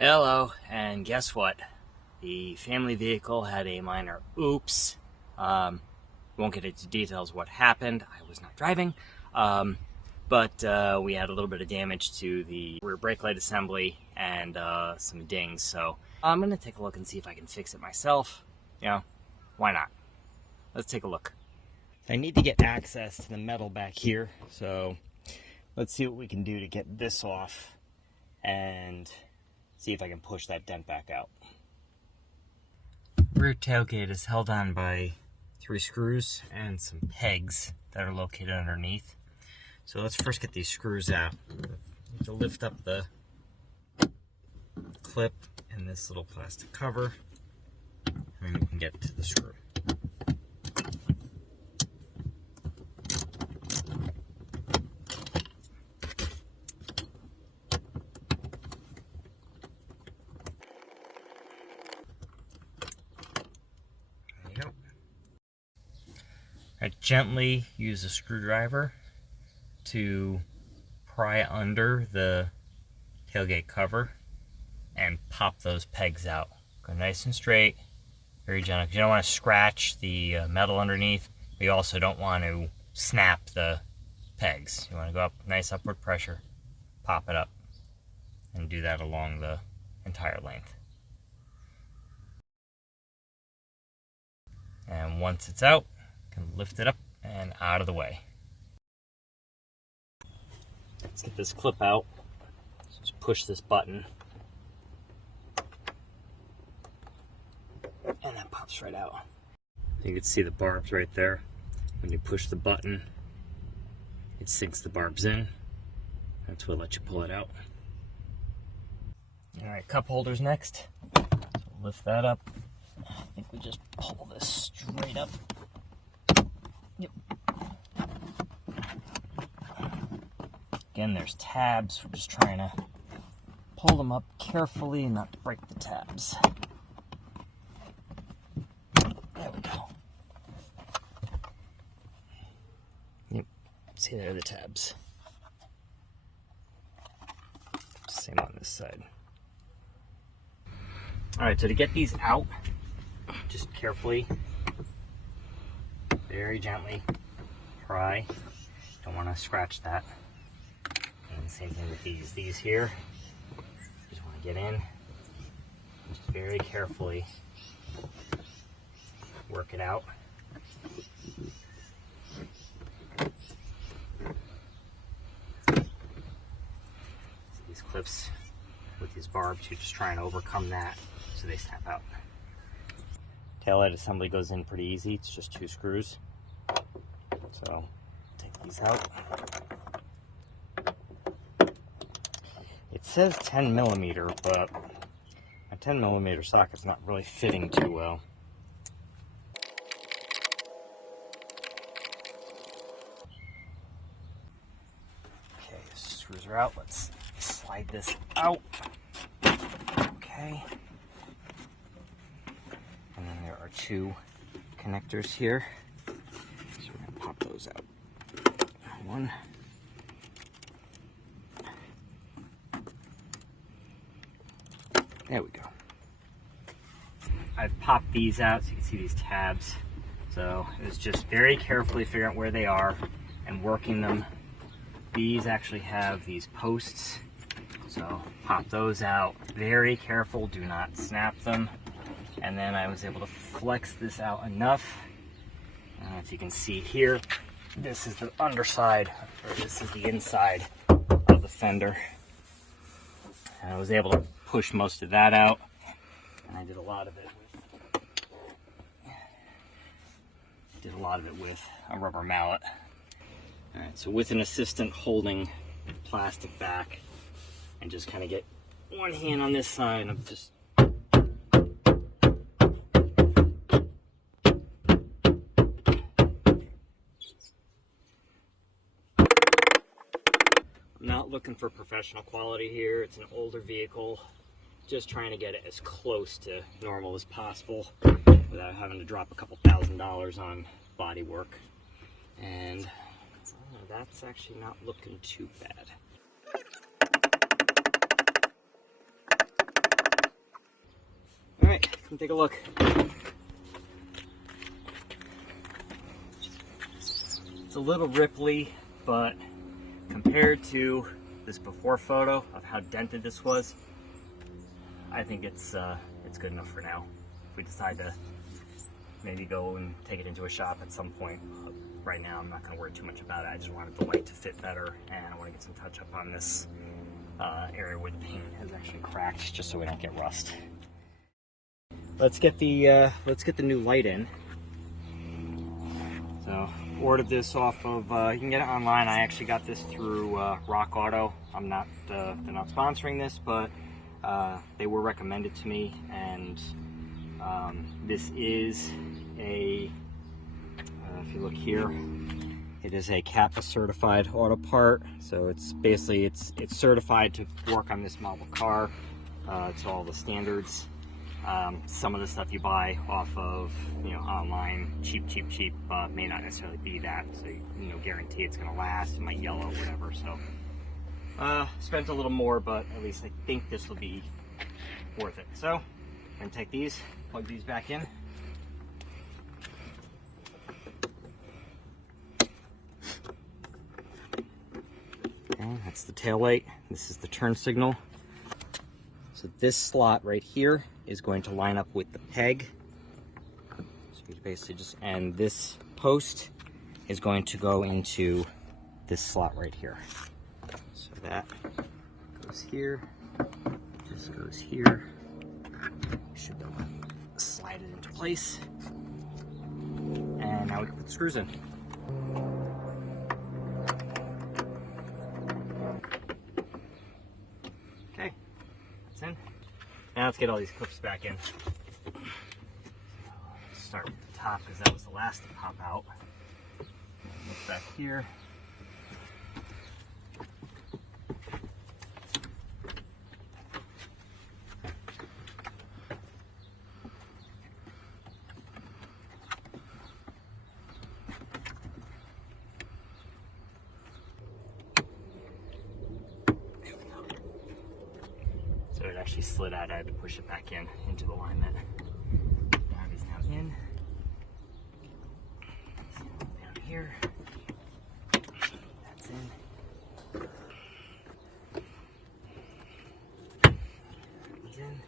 Hello, and guess what? The family vehicle had a minor oops. Won't get into details what happened. I was not driving. But we had a little bit of damage to the rear brake light assembly and some dings. So I'm going to take a look and see if I can fix it myself. You know, why not? Let's take a look. I need to get access to the metal back here. So let's see what we can do to get this off and see if I can push that dent back out. Rear tailgate is held on by 3 screws and some pegs that are located underneath. So let's first get these screws out. You have to lift up the clip and this little plastic cover, and then we can get to the screw. I gently use a screwdriver to pry under the tailgate cover and pop those pegs out. Go nice and straight, very gentle. You don't want to scratch the metal underneath, but you also don't want to snap the pegs. You want to go up, nice upward pressure, pop it up, and do that along the entire length. And once it's out, lift it up and out of the way. Let's get this clip out. So just push this button and that pops right out. You can see the barbs right there. When you push the button, it sinks the barbs in. That's what lets you pull it out. Alright, cup holders next. So lift that up. I think we just pull this straight up. Yep. Again, there's tabs. We're just trying to pull them up carefully and not to break the tabs. There we go. Yep. See, there are the tabs. Same on this side. Alright, so to get these out, just carefully, very gently pry. Don't want to scratch that. And same thing with these. These here, just want to get in. Just very carefully work it out. These clips with these barbs, you're just trying to overcome that so they snap out. Taillight assembly goes in pretty easy. It's just 2 screws. So take these out. It says 10 millimeter, but a 10 millimeter socket's not really fitting too well. Okay, screws are out. Let's slide this out. Okay. And then there are 2 connectors here. So we're going to pop those out. One. There we go. I've popped these out so you can see these tabs. So it was just very carefully figuring out where they are and working them. These actually have these posts. So pop those out. Very careful, do not snap them. And then I was able to flex this out enough. I don't know if you can see here, this is the underside, or this is the inside of the fender. And I was able to push most of that out, and I did a lot of it with a rubber mallet. All right, so with an assistant holding plastic back, and just kind of get one hand on this side, and I'm just not looking for professional quality here. It's an older vehicle, just trying to get it as close to normal as possible without having to drop a couple $1,000s on body work. And that's actually not looking too bad. come take a look. It's a little ripply, but compared to this before photo of how dented this was, I think it's good enough for now. If we decide to maybe go and take it into a shop at some point, right now I'm not going to worry too much about it. I just wanted the light to fit better, and I want to get some touch up on this area where the paint has actually cracked, just so we don't get rust. Let's get the new light in. So ordered this off of you can get it online. I actually got this through Rock Auto. I'm not they're not sponsoring this, but they were recommended to me, and this is a if you look here, it is a CAPA certified auto part. So it's basically it's certified to work on this model car. It's all the standards. Some of the stuff you buy off of, you know, online, cheap, may not necessarily be that. So you know, guarantee it's going to last. It might yellow, whatever. So spent a little more, but at least I think this will be worth it. So I'm going to take these, plug these back in. Okay, that's the tail light. This is the turn signal. So this slot right here is going to line up with the peg. So you basically just, and this post is going to go into this slot right here. So that goes here, this goes here. Should be able to slide it into place. And now we can put the screws in. Okay, that's in. Now let's get all these clips back in. Start with the top because that was the last to pop out. Look back here. So it actually slid out. I had to push it back in into the alignment. That is now in. Down here. That's in. That's in.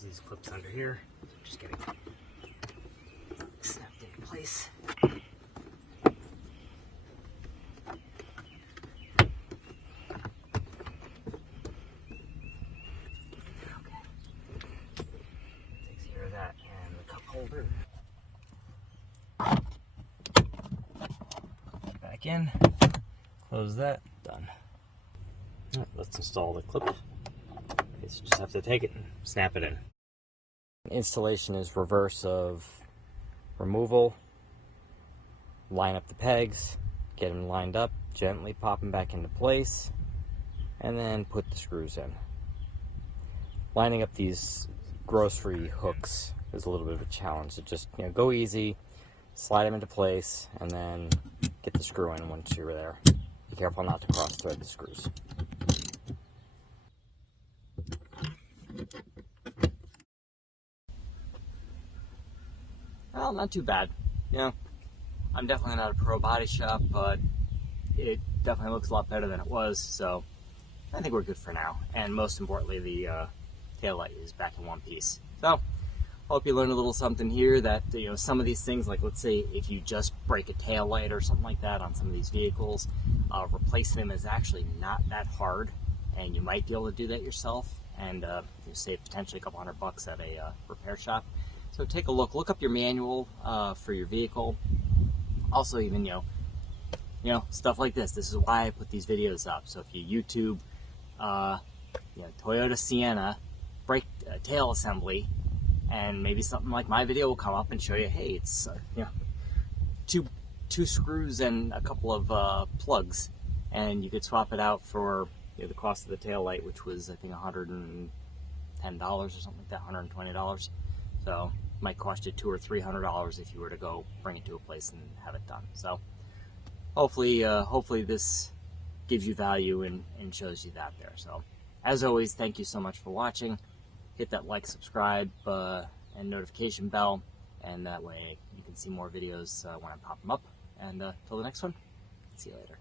These clips under here, just getting snapped into place. Okay. Takes care of that, and the cup holder. Back in, close that, done. All right, let's install the clip. So just have to take it and snap it in. Installation is reverse of removal. Line up the pegs, get them lined up, gently pop them back into place, and then put the screws in. Lining up these grocery hooks is a little bit of a challenge. So just, you know, go easy, slide them into place, and then get the screw in once you're there. Be careful not to cross thread the screws. Well, not too bad. You know, I'm definitely not a pro body shop, but it definitely looks a lot better than it was, so I think we're good for now. And most importantly, the taillight is back in one piece. So, hope you learned a little something here that, you know, some of these things, like let's say if you just break a taillight or something like that on some of these vehicles, replacing them is actually not that hard, and you might be able to do that yourself, and you save potentially a couple $100 at a repair shop. So take a look up your manual for your vehicle. Also, even you know stuff like this. This is why I put these videos up. So if you YouTube, you know, Toyota Sienna brake tail assembly, and maybe something like my video will come up and show you, hey, it's you know, two screws and a couple of plugs, and you could swap it out for, you know, the cost of the tail light, which was I think $130 $10 or something like that, $120. So it might cost you $200 or $300 if you were to go bring it to a place and have it done. So hopefully this gives you value and shows you that there. So as always, thank you so much for watching. Hit that like, subscribe, and notification bell, and that way you can see more videos when I pop them up. And till the next one, see you later.